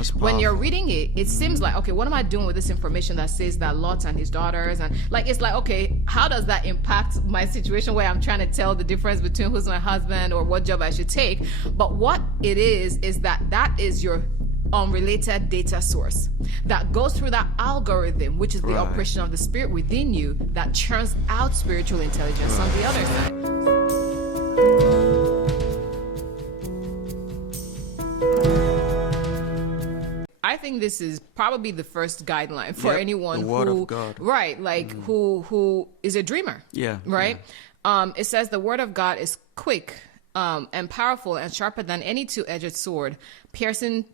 That's When you're powerful. reading it, it seems like, okay, what am I doing with this information that says that Lot and his daughters, and like, it's like, okay, how does that impact my situation where I'm trying to tell the difference between who's my husband or what job I should take? But what it is that is your unrelated data source that goes through that algorithm, which is the Right. operation of the spirit within you that churns out spiritual intelligence on the other side. I think this is probably the first guideline for Yep, anyone the word who, of God. right, like who is a dreamer. Yeah, Right. It says the word of God is quick and powerful and sharper than any two-edged sword, piercing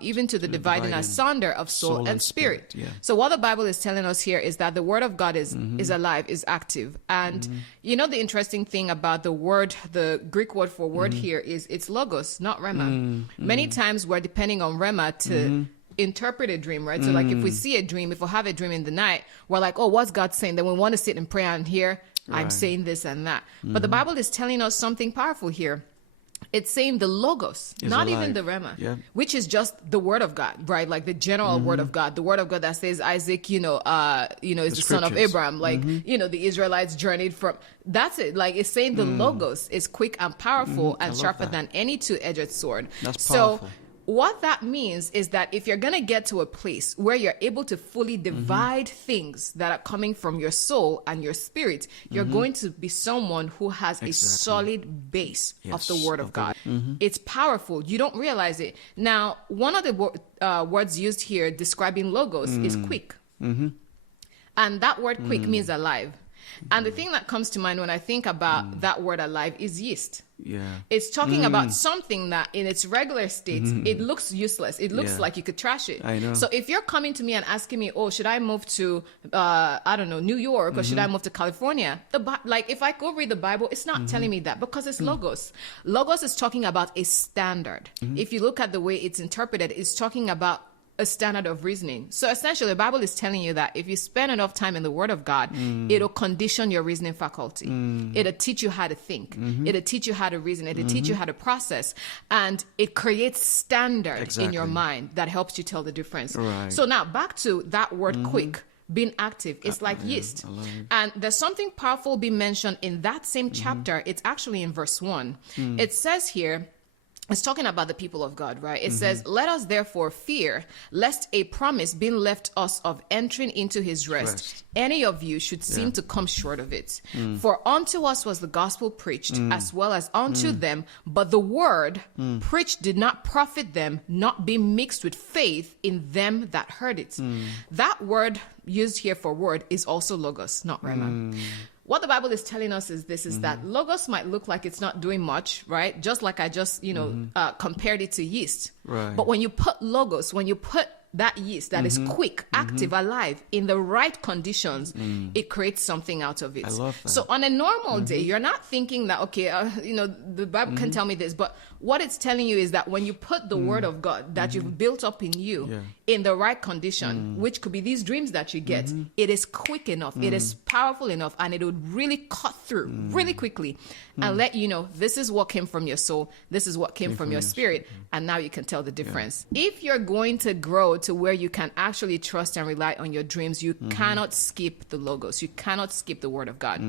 even to the dividing asunder of soul and spirit. Yeah. So what the Bible is telling us here is that the word of God is alive, is active. And you know, the interesting thing about the word, the Greek word for word here is it's logos, not rema. Many times we're depending on rema to interpret a dream, right? So like if we see a dream, if we have a dream in the night, we're like, oh, what's God saying? Then we want to sit in prayer and hear, I'm Right. saying this and that. But the Bible is telling us something powerful here. It's saying the logos, Is not even alive. the rema, Yeah. which is just the word of God, right? Like the general word of God, the word of God that says Isaac, is the son of scriptures. Abraham. Like, the Israelites journeyed from, that's it. Like it's saying the logos is quick and powerful and love sharper that. than any two-edged sword. That's So powerful. what that means is that if you're going to get to a place where you're able to fully divide things that are coming from your soul and your spirit, you're going to be someone who has a solid base of the Yes, word of God. It's powerful. You don't realize it. Now, one of the words used here describing logos is quick. And that word quick means alive. And the thing that comes to mind when I think about that word alive is yeast. Yeah. It's talking about something that in its regular state, it looks useless. It looks Yeah. like you could trash it. I know. So if you're coming to me and asking me, oh, should I move to, New York, or should I move to California? Like if I go read the Bible, it's not telling me that because it's logos. Logos is talking about a standard. If you look at the way it's interpreted, it's talking about a standard of reasoning. So essentially, the Bible is telling you that if you spend enough time in the Word of God, it'll condition your reasoning faculty. It'll teach you how to think. It'll teach you how to reason. It'll teach you how to process. And it creates standard in your Exactly. mind that helps you tell the difference. Right. So now back to that word quick. Being active, it's like yeast. I love it. And there's something powerful being mentioned in that same chapter. It's actually in verse 1. It says here, it's talking about the people of God, right? It says, let us therefore fear, lest a promise being left us of entering into his rest, any of you should seem to come short of it. For unto us was the gospel preached, as well as unto them, but the word preached did not profit them, not being mixed with faith in them that heard it. That word used here for word is also logos, not rema. What the Bible is telling us is this, is that logos might look like it's not doing much, right? Just like I just, compared it to yeast. Right. But when you put logos, when you put that yeast that is quick, active, alive, in the right conditions, it creates something out of it. I love that. So on a normal day, you're not thinking that, okay, the Bible can tell me this, but what it's telling you is that when you put the word of God that you've built up in you in the right condition, which could be these dreams that you get, it is quick enough, it is powerful enough, and it would really cut through really quickly and let you know this is what came from your soul, this is what came from your spirit, and now you can tell the difference. If you're going to grow to where you can actually trust and rely on your dreams, you cannot skip the logos, you cannot skip the word of God.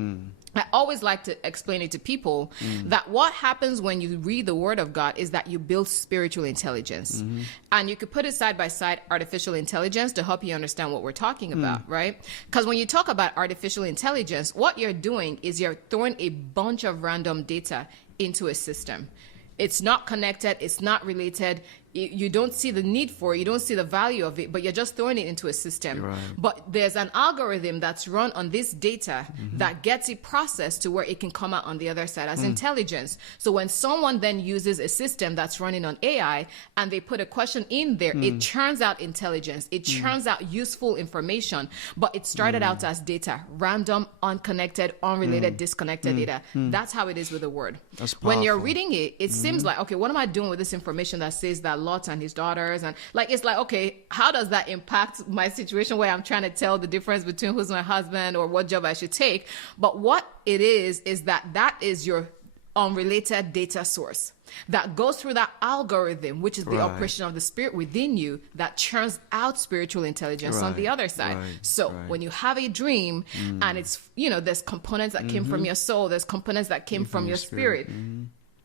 I always like to explain it to people that what happens when you read the word of God is that you build spiritual intelligence. And you could put it side by side artificial intelligence to help you understand what we're talking about, right? Because when you talk about artificial intelligence, what you're doing is you're throwing a bunch of random data into a system. It's not connected, it's not related. You don't see the need for it, you don't see the value of it, but you're just throwing it into a system. Right. But there's an algorithm that's run on this data that gets it processed to where it can come out on the other side as intelligence. So when someone then uses a system that's running on AI and they put a question in there, it churns out intelligence, it churns out useful information, but it started out as data, random, unconnected, unrelated, disconnected data. That's how it is with the word. That's When you're powerful. reading it, it seems like, okay, what am I doing with this information that says that Lot and his daughters, and like it's like, okay, how does that impact my situation where I'm trying to tell the difference between who's my husband or what job I should take? But what it is that is your unrelated data source that goes through that algorithm, which is the operation of the spirit within you, that churns out spiritual intelligence on the other side. So when you have a dream and it's, there's components that came from your soul, there's components that came from your spirit,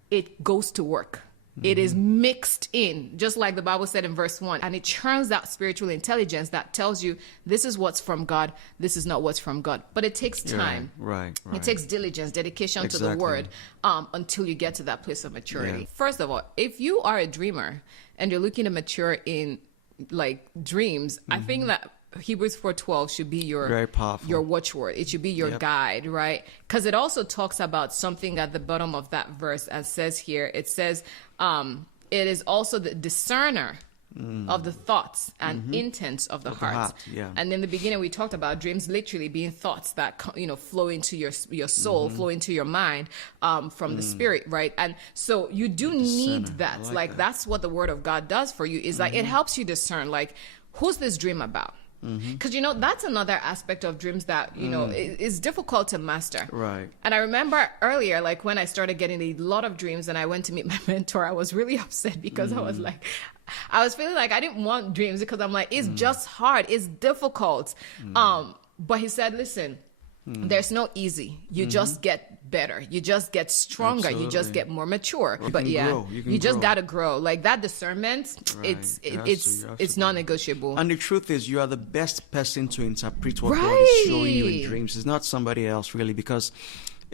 it goes to work. It is mixed in, just like the Bible said in verse 1, and it churns that spiritual intelligence that tells you this is what's from God, this is not what's from God. But it takes time. Right. It takes diligence, dedication to the word until you get to that place of maturity. Yeah. First of all, if you are a dreamer and you're looking to mature in like dreams, I think that Hebrews 4:12 should be your watchword. It should be your guide, right? Because it also talks about something at the bottom of that verse, and says here, it says, it is also the discerner of the thoughts and intents of the heart. And in the beginning, we talked about dreams literally being thoughts that flow into your soul, flow into your mind from the spirit, right? And so you do need that. Like that's what the Word of God does for you. Is like it helps you discern, like, who's this dream about? Because that's another aspect of dreams that is difficult to master, right? And I remember earlier, like when I started getting a lot of dreams and I went to meet my mentor, I was really upset because I was like, I was feeling like I didn't want dreams, because I'm like, it's just hard, it's difficult. But he said, listen, there's no easy. You just get better. You just get stronger. Absolutely. You just get more mature. But you just got to grow. Like that discernment, it's non-negotiable. And the truth is, you are the best person to interpret what God is showing you in dreams. It's not somebody else, really, because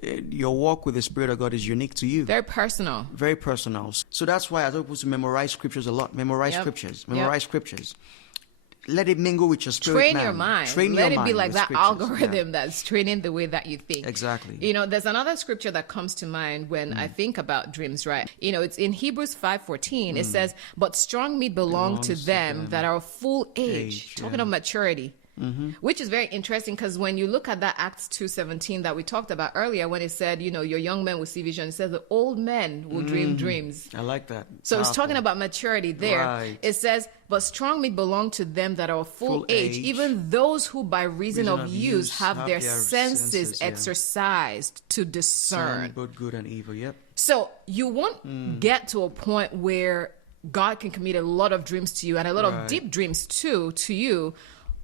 your walk with the Spirit of God is unique to you. Very personal. Very personal. So that's why I tell people to memorize scriptures a lot. Memorize scriptures. Memorize scriptures. Let it mingle with your spirit. Train your mind. Let it be like that algorithm that's training the way that you think. Exactly. There's another scripture that comes to mind when I think about dreams, right? It's in Hebrews 5:14. It says, but strong meat belongs to them that are of full age. Talking of maturity. Which is very interesting, because when you look at that Acts 2:17 that we talked about earlier, when it said, your young men will see vision, it says the old men will dream dreams. I like that. So it's talking about maturity there. Right. It says, but strong meat belong to them that are of full age, even those who by reason of use have their senses exercised to discern both good and evil. Yep. So you won't get to a point where God can commit a lot of dreams to you, and a lot of deep dreams too to you,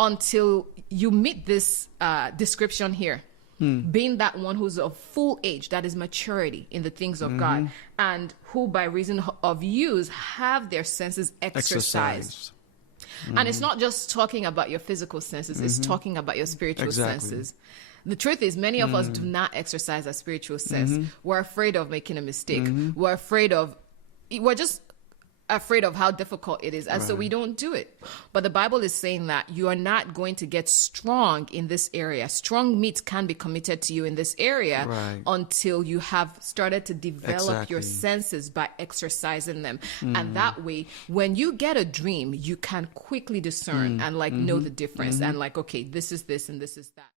until you meet this description here. Being that one who's of full age, that is maturity in the things of God, and who by reason of use have their senses exercised. And it's not just talking about your physical senses, it's talking about your spiritual senses. The truth is, many of us do not exercise our spiritual sense. We're afraid of making a mistake. We're just afraid of how difficult it is, and so we don't do it. But the Bible is saying that you are not going to get strong in this area. Strong meat can be committed to you in this area until you have started to develop your senses by exercising them. And that way, when you get a dream, you can quickly discern and know the difference, and okay, this is this and this is that.